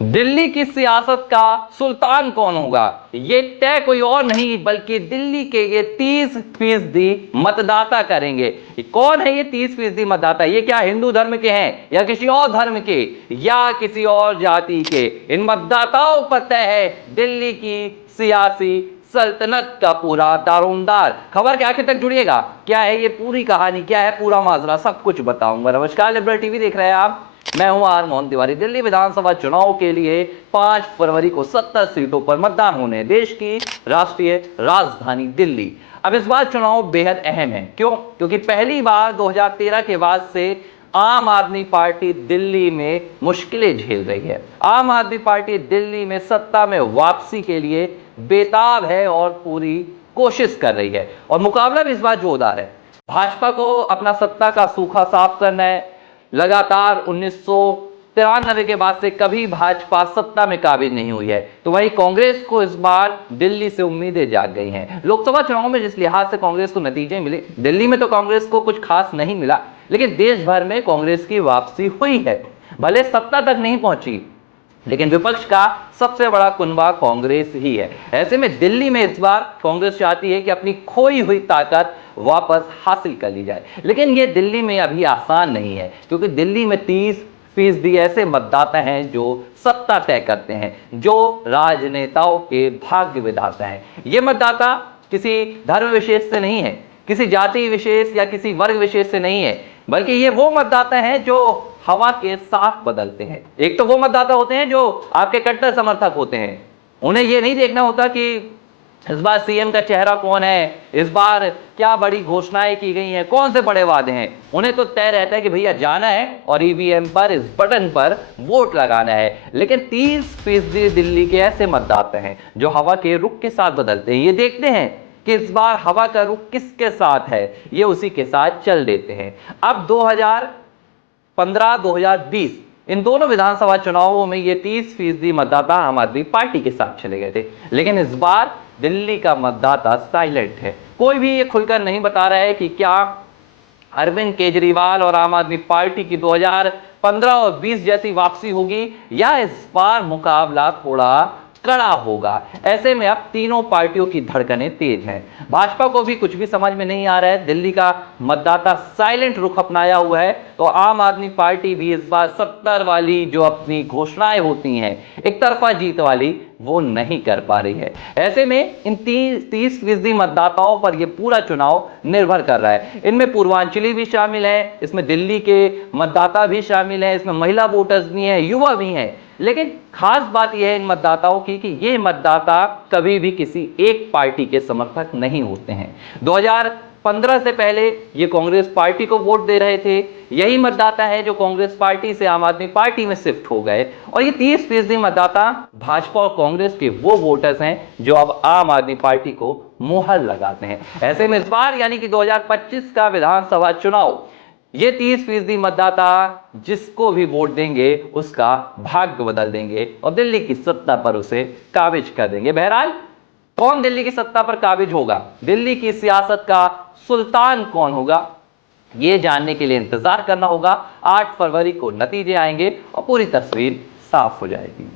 दिल्ली की सियासत का सुल्तान कौन होगा, ये तय कोई और नहीं बल्कि दिल्ली के ये 30% मतदाता करेंगे। कौन है ये 30% मतदाता? ये क्या हिंदू धर्म के हैं या किसी और धर्म के या किसी और जाति के? इन मतदाताओं पर तय है दिल्ली की सियासी सल्तनत का पूरा दारोमदार। खबर के आखिर तक जुड़िएगा। क्या है ये पूरी कहानी, क्या है पूरा माजरा, सब कुछ बताऊंगा। नमस्कार, लिबरल टीवी देख रहे हैं आप। मैं हूं आर मोहन तिवारी। दिल्ली विधानसभा चुनाव के लिए 5 फरवरी को 70 सीटों पर मतदान होने हैं, देश की राष्ट्रीय राजधानी दिल्ली। अब इस बार चुनाव बेहद अहम है। क्यों? क्योंकि पहली बार 2013 के बाद से आम आदमी पार्टी दिल्ली में मुश्किलें झेल रही है। आम आदमी पार्टी दिल्ली में सत्ता में वापसी के लिए बेताब है और पूरी कोशिश कर रही है, और मुकाबला भी इस बार जोरदार है। भाजपा को अपना सत्ता का सूखा साफ करना है। लगातार 1993 के बाद से कभी भाजपा सत्ता में काबिज नहीं हुई है, तो वहीं कांग्रेस को इस बार दिल्ली से उम्मीदें जाग गई हैं। लोकसभा चुनाव में जिस लिहाज से कांग्रेस को नतीजे मिले, दिल्ली में तो कांग्रेस को कुछ खास नहीं मिला, लेकिन देश भर में कांग्रेस की वापसी हुई है। भले सत्ता तक नहीं पहुंची, लेकिन विपक्ष का सबसे बड़ा कुनबा कांग्रेस ही है। ऐसे में दिल्ली में इस बार कांग्रेस चाहती है कि अपनी खोई हुई ताकत वापस हासिल कर ली जाए, लेकिन ये दिल्ली में अभी आसान नहीं है, क्योंकि दिल्ली में 30% ऐसे मतदाता हैं जो सत्ता तय करते हैं, जो राजनेताओं के भाग्य विधाता हैं। ये मतदाता किसी धर्म विशेष से नहीं है, किसी जाति विशेष या किसी वर्ग विशेष से नहीं है, बल्कि ये वो मतदाता हैं जो हवा के साथ बदलते हैं। एक तो वो मतदाता होते हैं जो आपके कट्टर समर्थक होते हैं, उन्हें ये नहीं देखना होता कि इस बार सीएम का चेहरा कौन है, इस बार क्या बड़ी घोषणाएं की गई हैं, कौन से बड़े वादे हैं। उन्हें तो तय रहता है कि भैया जाना है और ईवीएम पर, इस बटन पर वोट लगाना है। लेकिन 30% दिल्ली के ऐसे मतदाता हैं जो हवा के रुख के साथ बदलते हैं। ये देखते हैं कि इस बार हवा का रुख किसके साथ है, ये उसी के साथ चल देते हैं। अब 2015, 2020 इन दोनों विधानसभा चुनावों में ये 30% मतदाता आम आदमी पार्टी के साथ चले गए थे, लेकिन इस बार दिल्ली का मतदाता साइलेंट है। कोई भी ये खुलकर नहीं बता रहा है कि क्या अरविंद केजरीवाल और आम आदमी पार्टी की 2015 और 20 जैसी वापसी होगी, या इस बार मुकाबला थोड़ा कड़ा होगा। ऐसे में अब तीनों पार्टियों की धड़कनें तेज हैं। भाजपा को भी कुछ भी समझ में नहीं आ रहा है। दिल्ली का मतदाता साइलेंट रुख अपनाया हुआ है, तो आम आदमी पार्टी भी इस बार 70 वाली जो अपनी घोषणाएं होती हैं, एक तरफा जीत वाली, वो नहीं कर पा रही है। ऐसे में इन 30% मतदाताओं पर यह पूरा चुनाव निर्भर कर रहा है। इनमें पूर्वांचली भी शामिल है, इसमें दिल्ली के मतदाता भी शामिल है, इसमें महिला वोटर्स भी हैं, युवा भी हैं। लेकिन खास बात यह है इन मतदाताओं की कि ये मतदाता कभी भी किसी एक पार्टी के समर्थक नहीं होते हैं। 2015 से पहले ये कांग्रेस पार्टी को वोट दे रहे थे। यही मतदाता है जो कांग्रेस पार्टी से आम आदमी पार्टी में शिफ्ट हो गए, और ये 30% मतदाता भाजपा और कांग्रेस के वो वोटर्स हैं जो अब आम आदमी पार्टी को मुहर लगाते हैं। ऐसे में इस बार यानी कि 2025 का विधानसभा चुनाव, ये 30% मतदाता जिसको भी वोट देंगे उसका भाग्य बदल देंगे और दिल्ली की सत्ता पर उसे काबिज कर देंगे। बहरहाल कौन दिल्ली की सत्ता पर काबिज होगा, दिल्ली की सियासत का सुल्तान कौन होगा, ये जानने के लिए इंतजार करना होगा। 8 फरवरी को नतीजे आएंगे और पूरी तस्वीर साफ हो जाएगी।